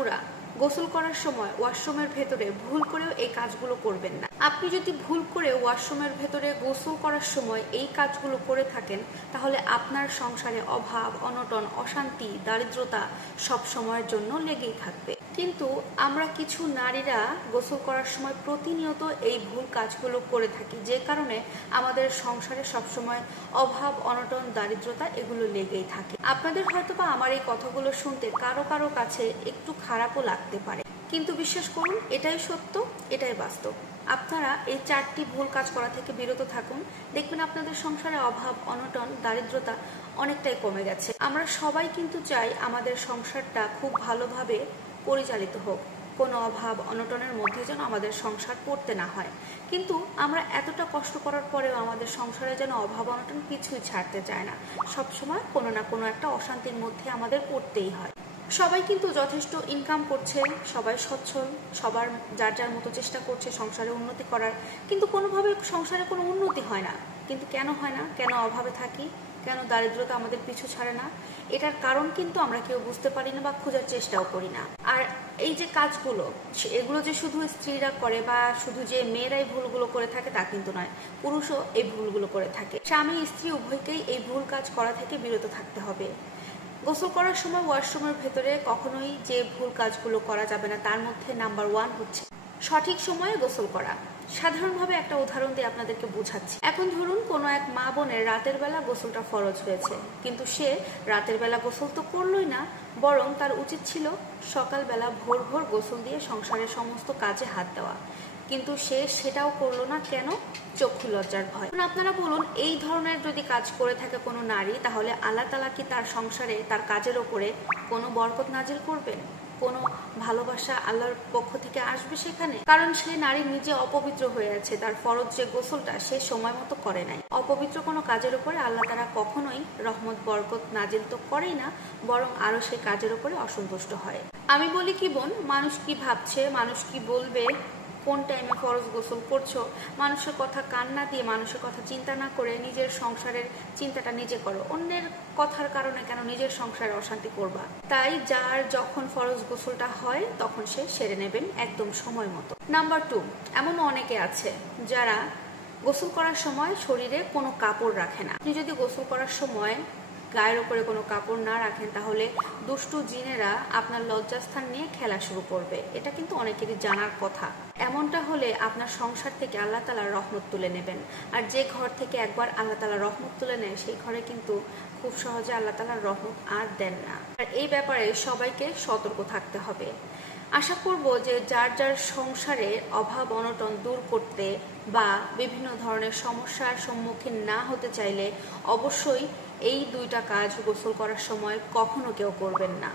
আপুরা, গোসল করার সময় ওয়াশরুমের ভেতরে ভুল করেও এই কাজগুলো করবেন না। আপনি যদি ভুল করে ওয়াশরুমের ভেতরে গোসল করার সময় এই কাজগুলো করে থাকেন, তাহলে আপনার সংসারে অভাব, অনটন, অশান্তি, দারিদ্রতা সব সময়ের জন্য লেগেই থাকবে। কিন্তু আমরা কিছু নারীরা গোসল করার সময় প্রতিনিয়ত এই ভুল কাজগুলো করে থাকি, যে কারণে আমাদের সংসারে সবসময় অভাব, অনটন, দারিদ্রতা এগুলো লেগেই থাকে। আপনাদের হয়তোবা আমার এই কথাগুলো শুনতে কারো কারো কাছে একটু খারাপও লাগতে পারে, কিন্তু বিশ্বাস করুন, এটাই সত্য, এটাই বাস্তব। আপনারা এই 4টি ভুল কাজ করা থেকে বিরত থাকুন, দেখবেন আপনাদের সংসারে অভাব, অনটন, দারিদ্রতা অনেকটাই কমে গেছে। আমরা সবাই কিন্তু চাই আমাদের সংসারটা খুব ভালোভাবে পরিচালিত হোক, কোনো অভাব অনটনের মধ্যে যেন আমাদের সংসার পড়তে না হয়। কিন্তু আমরা এতটা কষ্ট করার পরেও আমাদের সংসারে যেন অভাব অনটন কিছুই ছাড়তে চায় না, সবসময় কোনো না কোনো একটা অশান্তির মধ্যে আমাদের পড়তেই হয়। সবাই কিন্তু যথেষ্ট ইনকাম করছে, সবাই সচ্ছল, সবার যার যার মতো চেষ্টা করছে সংসারে উন্নতি করার, কিন্তু কোনোভাবে সংসারে কোনো উন্নতি হয় না। কিন্তু কেন হয় না? কেন অভাবে থাকি? কেন দারিদ্রতা আমাদের পিছু ছাড়ে না? এটার কারণ কিন্তু আমরা কেউ বুঝতে পারি না বা খোঁজার চেষ্টাও করি না। আর এই যে কাজগুলো, এগুলো যে শুধু স্ত্রীরা করে বা শুধু যে মেয়েরাই ভুলগুলো করে থাকে তা কিন্তু নয়, পুরুষও এই ভুলগুলো করে থাকে। স্বামী স্ত্রী উভয়কেই এই ভুল কাজ করা থেকে বিরত থাকতে হবে। গোসল করার সময় ওয়াশরুমের ভেতরে কখনোই যে ভুল কাজগুলো করা যাবে না, তার মধ্যে নাম্বার 1 হচ্ছে সঠিক সময়ে গোসল করা। সাধারণভাবে একটা উদাহরণ দিয়ে আপনাদেরকে বোঝাচ্ছি। এখন ধরুন কোনো এক মা বোনের রাতের বেলা গোসলটা ফরজ হয়েছে, কিন্তু সে রাতের বেলা গোসল তো করলোই না, বরং তার উচিত ছিল সকালবেলা ভোর ভোর গোসল দিয়ে সংসারের সমস্ত কাজে হাত দেওয়া, কিন্তু সে সেটাও করলো না। কেন? চক্ষু লজ্জার ভয়। আপনারা বলুন, এই ধরনের যদি কাজ করে থাকে কোনো নারী, তাহলে আল্লাহ তাআলা কি তার সংসারে, তার কাজের ওপরে কোনো বরকত নাজিল করবেন? কোনো ভালোবাসা আল্লাহর পক্ষ থেকে আসবে সেখানে? কারণ সে নারী নিজে অপবিত্র হয়ে আছে, তার ফরজ যে গোসলটা সে সময় মতো করে নাই। অপবিত্র কোনো কাজের উপরে আল্লাহ তাআলা কখনোই রহমত বরকত নাজিল তো করেই না, বরং আরো সেই কাজের উপরে অসন্তুষ্ট হয়। আমি বলি কি বোন, মানুষ কি ভাবছে, মানুষ কি বলবে, কোন টাইমে ফরজ গোসল করছো, মানুষের কথা কান না দিয়ে, মানুষের কথা চিন্তা না করে নিজের সংসারের চিন্তাটা নিজে করো। অন্যের কথার কারণে কেন নিজের সংসারে অশান্তি করবা? তাই যার যখন ফরজ গোসলটা হয় তখন সে সেরে নেবেন একদম সময় মতো। নাম্বার 2, এমন অনেকে আছে যারা গোসল করার সময় শরীরে কোনো কাপড় রাখে না। আপনি যদি গোসল করার সময় গায়ের উপরে কোনো কাপড় না রাখেন, তাহলে দুষ্টু জিনেরা আপনার লজ্জাস্থান নিয়ে খেলা শুরু করবে। এটা কিন্তু অনেকেরই জানার কথা। এমনটা হলে আপনার সংসার থেকে আল্লাহ তাআলার রহমত তুলে নেবেন। আর যে ঘর থেকে একবার আল্লাহ তাআলার রহমত তুলে নেয়, সেই ঘরে কিন্তু খুব সহজে আল্লাহ তাআলার রহমত আর দেন না। আর এই ব্যাপারে সবাইকে সতর্ক থাকতে হবে। আশা করব যে যার যার সংসারে অভাব অনটন দূর করতে বা বিভিন্ন ধরনের সমস্যার সম্মুখীন না হতে চাইলে অবশ্যই এই 2টা কাজ গোসল করার সময় কখনো কেউ করবেন না।